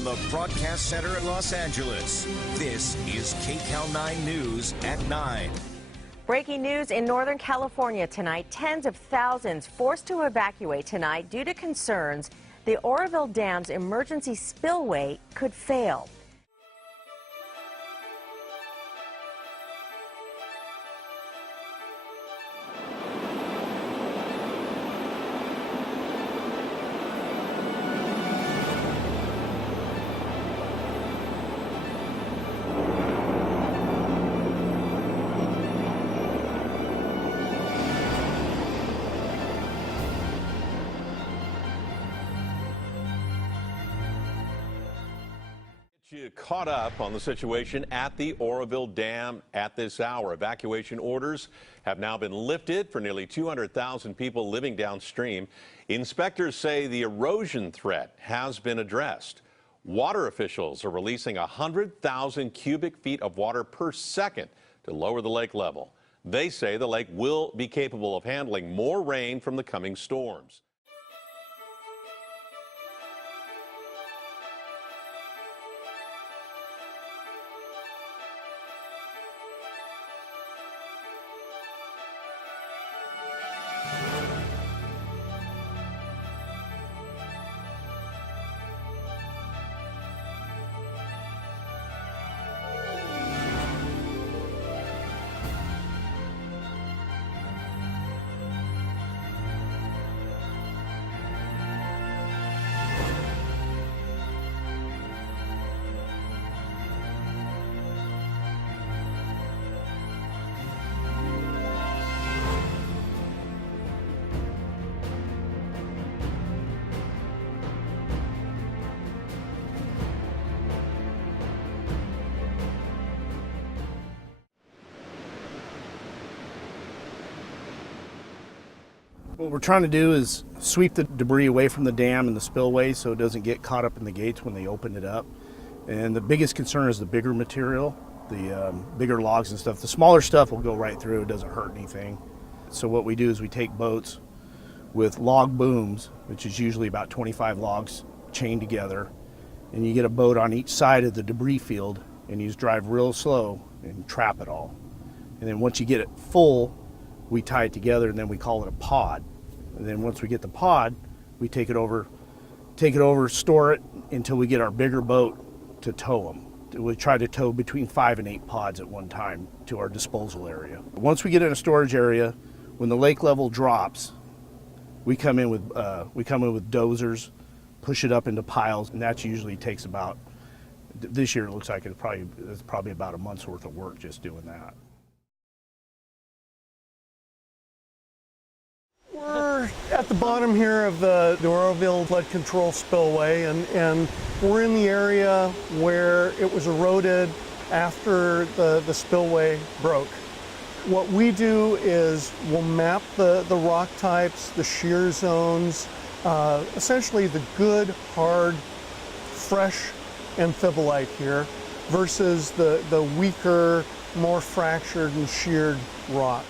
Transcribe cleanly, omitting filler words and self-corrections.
from the Broadcast Center in Los Angeles, this is KCAL 9 News at 9. Breaking news in Northern California tonight. Tens of thousands forced to evacuate tonight due to concerns the Oroville Dam's emergency spillway could fail. You caught up on the situation at the Oroville Dam at this hour. Evacuation orders have now been lifted for nearly 200,000 people living downstream. Inspectors say the erosion threat has been addressed. Water officials are releasing 100,000 cubic feet of water per second to lower the lake level. They say the lake will be capable of handling more rain from the coming storms. What we're trying to do is sweep the debris away from the dam and the spillway so it doesn't get caught up in the gates when they open it up. And the biggest concern is the bigger material, the bigger logs and stuff. The smaller stuff will go right through, it doesn't hurt anything. So what we do is we take boats with log booms, which is usually about 25 logs chained together, and you get a boat on each side of the debris field and you just drive real slow and trap it all. And then once you get it full, we tie it together and then we call it a pod. And then once we get the pod, we take it over, store it until we get our bigger boat to tow them. We try to tow between 5 and 8 pods at one time to our disposal area. Once we get in a storage area, when the lake level drops, we come in with dozers, push it up into piles, and that usually takes about, this year it looks like it's probably about a month's worth of work just doing that. We're at the bottom here of the Oroville flood control spillway, and we're in the area where it was eroded after the spillway broke. What we do is we'll map the rock types, the shear zones, essentially the good, hard, fresh amphibolite here versus the weaker, more fractured and sheared rock.